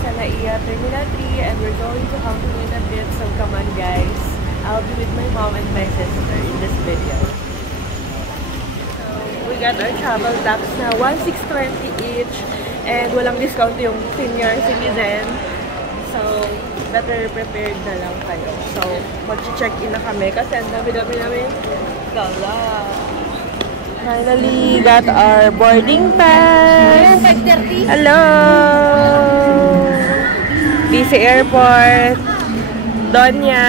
sa NAIA Terminal 3 and we're going to Hong Kong in a bit, so come on guys. I'll be with my mom and my sister in this video. So, we got our travel tax na 1,620 each and walang discount yung senior citizen. So, better prepared na lang kayo. So, mag-check in na kami kasi ang dami-dami namin gala. Finally, got our boarding pass. Hello! DC Airport. Donya.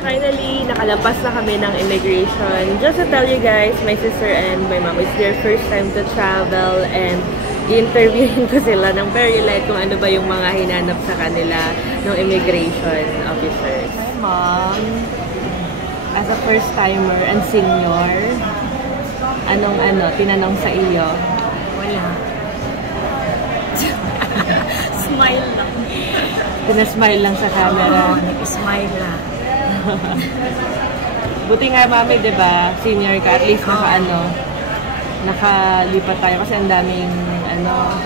Finally, nakalampas na kami ng immigration. Just to tell you guys, my sister and my mom, it's their first time to travel and i-interviewin ko sila ng very light kung ano ba yung mga hinanap sa kanila ng immigration officers. Hi, Mom. As a first-timer and senior, anong tinanong sa iyo? Wala. Smile lang. Pinasmile lang sa camera. Smile lang. Buti nga, Mami, diba? Senior ka, at least nakalipat tayo kasi ang daming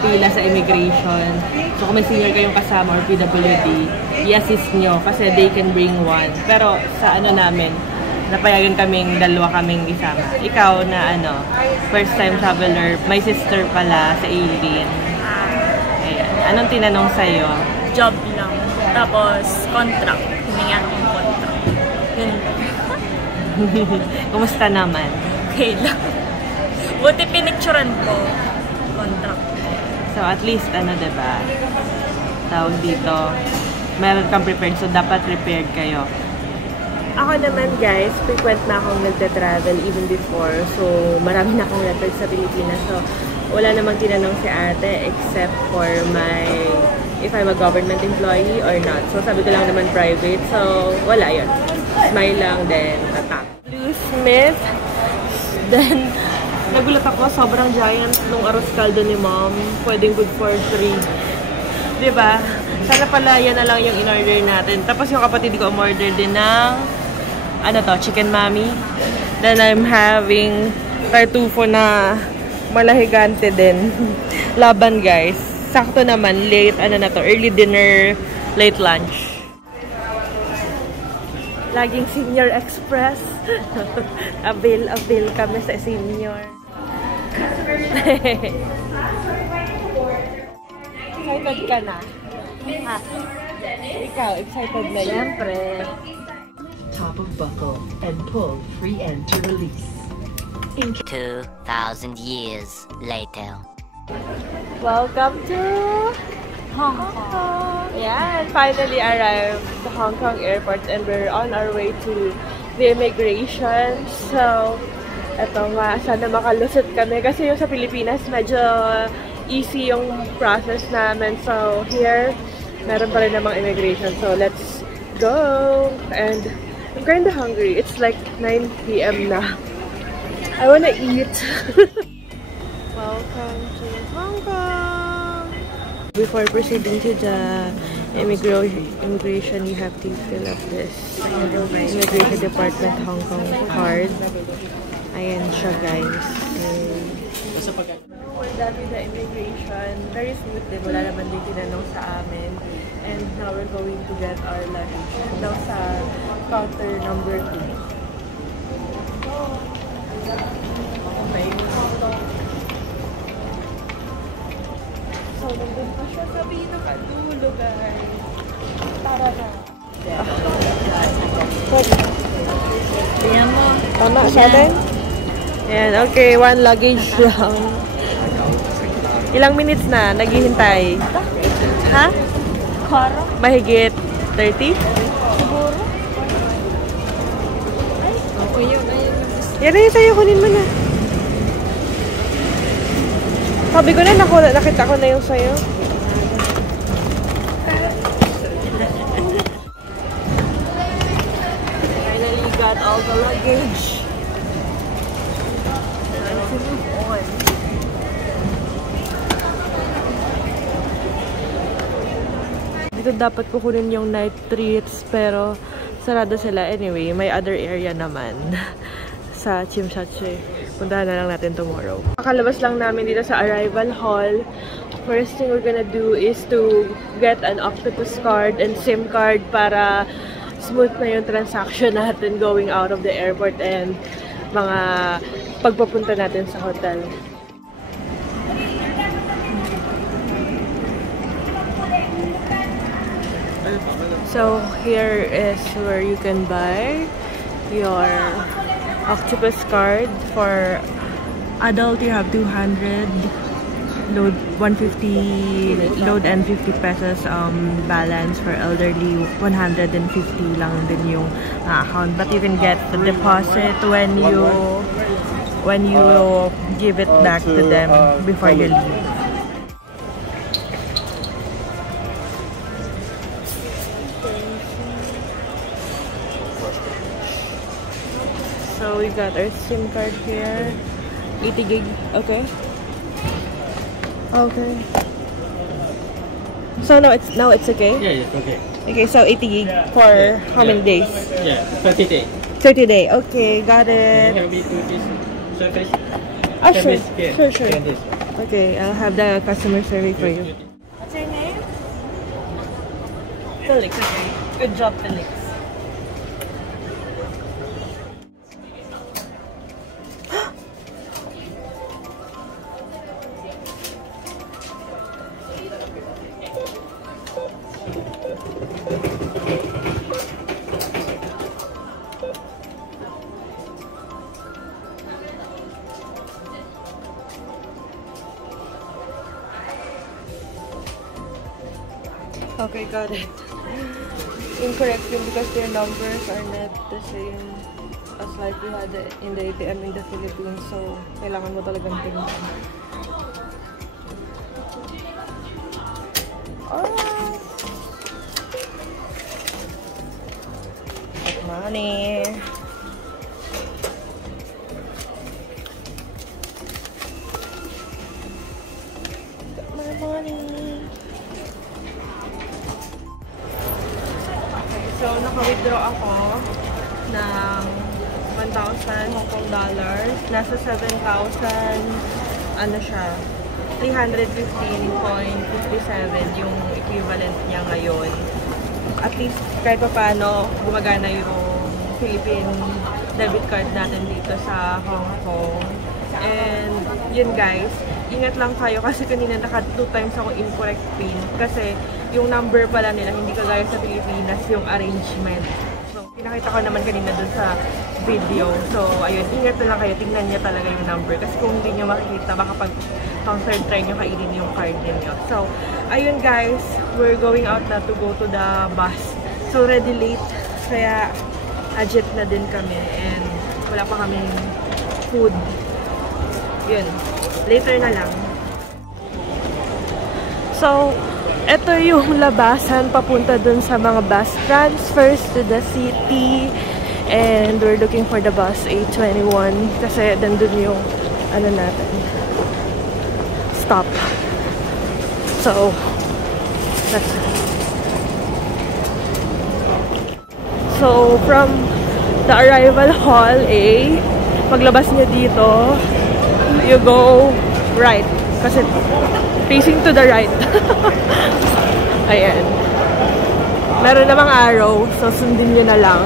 pila sa immigration. So kung may senior kayong kasama or PWD, i-assist nyo kasi they can bring one. Pero sa namin, napayagan dalawa kaming isama. Ikaw na first time traveler, my sister pala sa Aileen. Ayan. Anong tinanong sa'yo? Job lang. Tapos, contract. Hiningan akong contract. Yun. Kumusta naman? Okay lang. Buti pinicturan ko. Contract. So at least, diba? Tawag dito, meron kang prepared. So dapat prepared kayo. Ako naman guys, frequent na akong nagta-travel even before. So, marami na akong records sa Pilipinas. So, wala namang tinanong si ate except for if I'm a government employee or not. So, sabi ko lang naman private. So, wala yun. Smile lang, then attack. Blue Smith. Then, nagulat ako. Sobrang giant nung arroz caldo ni Mom. Pwedeng good for 3. Diba? Sana pala yan na lang yung in-order natin. Tapos yung kapatid ko umorder din ng chicken mami. Then I'm having tartufo na malahigante din. Laban guys. Sakto naman, late, early dinner, late lunch. Laging Senior Express. avail kami sa senior. Excited ka na? Ha? Ikaw, excited na yan? Siyempre. Top of buckle and pull free end to release. 2,000 years later. Welcome to Hong Kong. Yeah, finally arrived to Hong Kong airport and we're on our way to the immigration. So, eto nga, sana makalusot kami kasi yung sa Pilipinas medyo easy yung process namin. So, here, meron pa rin namang immigration. So, let's go! And I'm kinda hungry. It's like 9 PM na. I wanna eat. Welcome to Hong Kong! Before proceeding to the immigration, you have to fill up this Immigration Department Hong Kong card. Ayan siya, guys. Ang dami na immigration. Very smooth din. Wala naman din tinanong sa amin. And now we're going to get our luggage. Now sa counter number 2. Okay. So, nandun pa siya sa pinakadulo, guys. Tara na. Tingnan mo. Tama sa atin? Ayan, okay. 1 luggage lang. Ilang minutes na naghihintay? Ha? Karo? Mahigit 30? Siguro. Ako yun. Yan na yun sa'yo. Kunin mo na. Sabi ko na, nakita ko na yung sa'yo. Finally got all the luggage. Let's move on. Dito dapat kukunin yung night treats pero sarado sila. Anyway, may other area naman sa Tsim Sha Tsui. Puntahan na lang natin tomorrow. Kakalabas lang namin dito sa arrival hall first thing we're gonna do is to get an Octopus card and SIM card para smooth na yung transaction natin going out of the airport and mga pagpapunta natin sa hotel. So here is where you can buy your Octopus card. For adult, you have 200 load, 150 load and 50 pesos balance. For elderly, 150 lang din yung account. But you can get the deposit when you give it back to them before you leave. So we got our SIM card here. 80 gig, okay? Okay. So now it's okay? Yeah, it's okay. Okay, so 80 gig for how many days? Yeah, 30 days. 30 days. Okay, got Can it. you help me do this surface? Oh, sure. Yeah, Sure. and this. Okay, I'll have the customer survey for you. What's your name? Felix, okay. Good job, Felix. Okay, got it. Incorrect yun because their numbers are not the same as like we had in the ATM in the Philippines. So, kailangan mo talagang tingnan. Alright. Money. Got my money. So, naka-withdraw ako ng 1,000 Hong Kong dollars. Nasa 7,000, ano siya, 315.57 yung equivalent niya ngayon. At least, kahit pa paano, gumagana yung Philippine debit card natin dito sa Hong Kong. And, yun guys, ingat lang kayo kasi kanina 2 times ako incorrect pin kasi yung number pala nila hindi kagaya sa Pilipinas yung arrangement. So, pinakita ko naman kanina dun sa video. So, ayun, ingat na lang kayo. Tingnan niya talaga yung number kasi kung hindi niyo makikita, baka pag third try niyo kainin yung card niyo. So, ayun guys, we're going out na to go to the bus. So, ready late. Kaya, agit na din kami and wala pa kaming food. Yun. Later na lang. So, ito yung labasan papunta dun sa mga bus transfers to the city. And we're looking for the bus 821 kasi nandun yung ano natin stop. So, that's it. So, from the arrival hall A, paglabas niya dito, you go right. Kasi facing to the right. Ayan. Meron namang arrow, so sundin nyo na lang.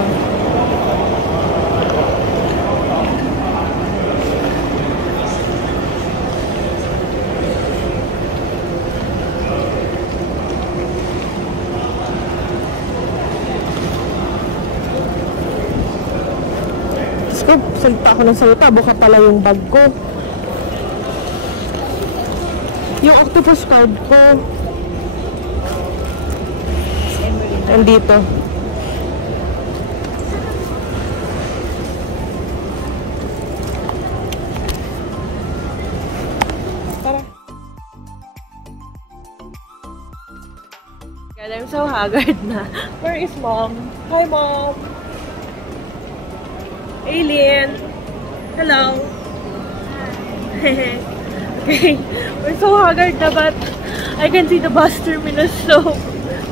Salita ako ng salita, buka pala yung bag ko. Yung Octopus card ko. Nandito. Tara. God, I'm so haggard na. Where is mom? Hi mom! Aileen! Hello! Okay, we're so haggard na but I can see the bus terminus so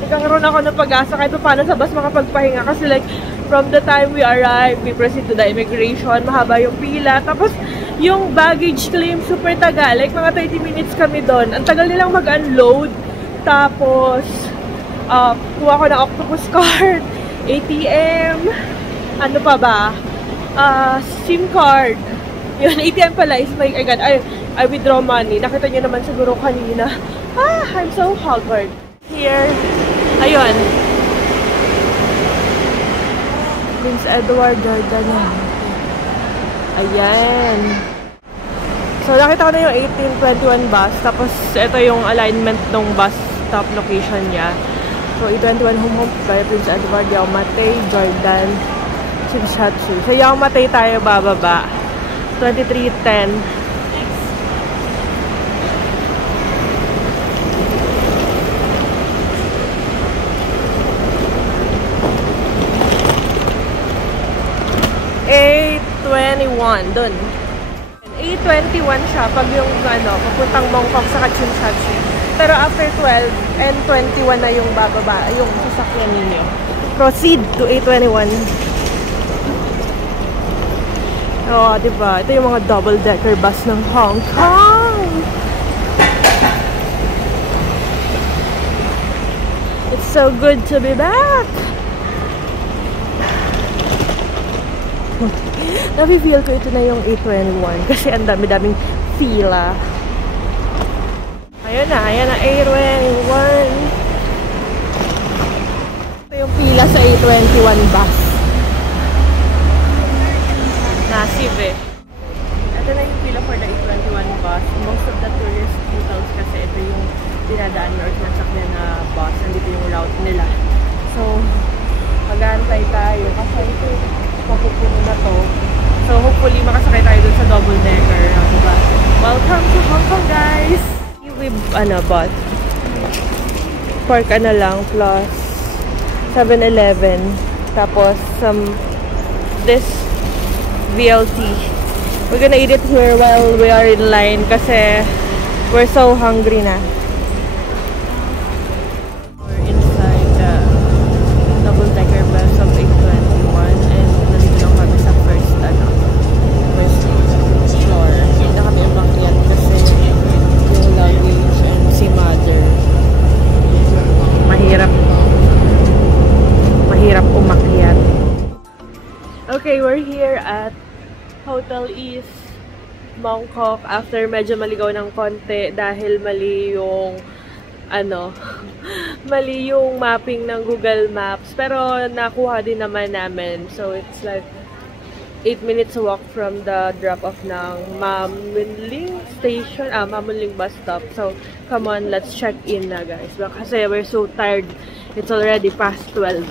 nagkakaroon ako ng pag-asa kahit paano sa bus makapagpahinga kasi like from the time we arrive, we proceed to the immigration, mahaba yung pila tapos Yung baggage claim, super tagal. Like, mga 30 minutes kami doon. Ang tagal nilang mag-unload. Tapos, kuha ko ng octopus card, ATM, ano pa ba? SIM card. Yun, ATM pala is my, I withdraw money. Nakita niyo naman siguro kanina. I'm so haggard. Here, ayun. Prince Edward Jordan yan. Ayan. So, nakita ko na yung 1821 bus. Tapos, ito yung alignment ng bus stop location niya. So, 821 home by Prince Edward, Yau Ma Tei, Jordan, Shinsatsu. So, Yau Ma Tei tayo bababa. 2310. A21 dun. A21 siya pag yung papuntang Mongkok sa Shinsatsu. Pero after 12 and 21 na yung bababa, yung sasakyan ninyo. Proceed to A21. Oh, diba? Ito yung mga double-decker bus ng Hong Kong. It's so good to be back. Nafe-feel ko ito na yung A21 kasi ang dami-daming fila. Ayan na, A21. Ito yung pila sa A21 bus. Nasib eh. Ito na yung pila for the A21 bus. Most of the tourist hotels kasi ito yung dinadaan or sinasakyan na bus. Nandito yung route nila. So, mag-aantay tayo kasi ito mapupuno na to. So, hopefully makasakay tayo dun sa double-decker. Diba? Welcome to Hong Kong, guys! With, bus. Park lang, plus 7-Eleven. Tapos, this VLT. We're gonna eat it here while we are in line kasi we're so hungry na. We're inside the double-decker bus of 821 and nandito lang kami sa first floor. Hindi na kami umakyat kasi yung luggage and si mother. Mahirap umakyat. Okay, we're here at Hotel East Mongkok after medyo maligaw ng konti dahil mali yung mali yung mapping ng Google Maps, pero nakuha din naman namin. So it's like 8 minutes walk from the drop-off ng Mamunling station, Mamunling bus stop. So come on, let's check in na guys. Kasi we're so tired. It's already past 12.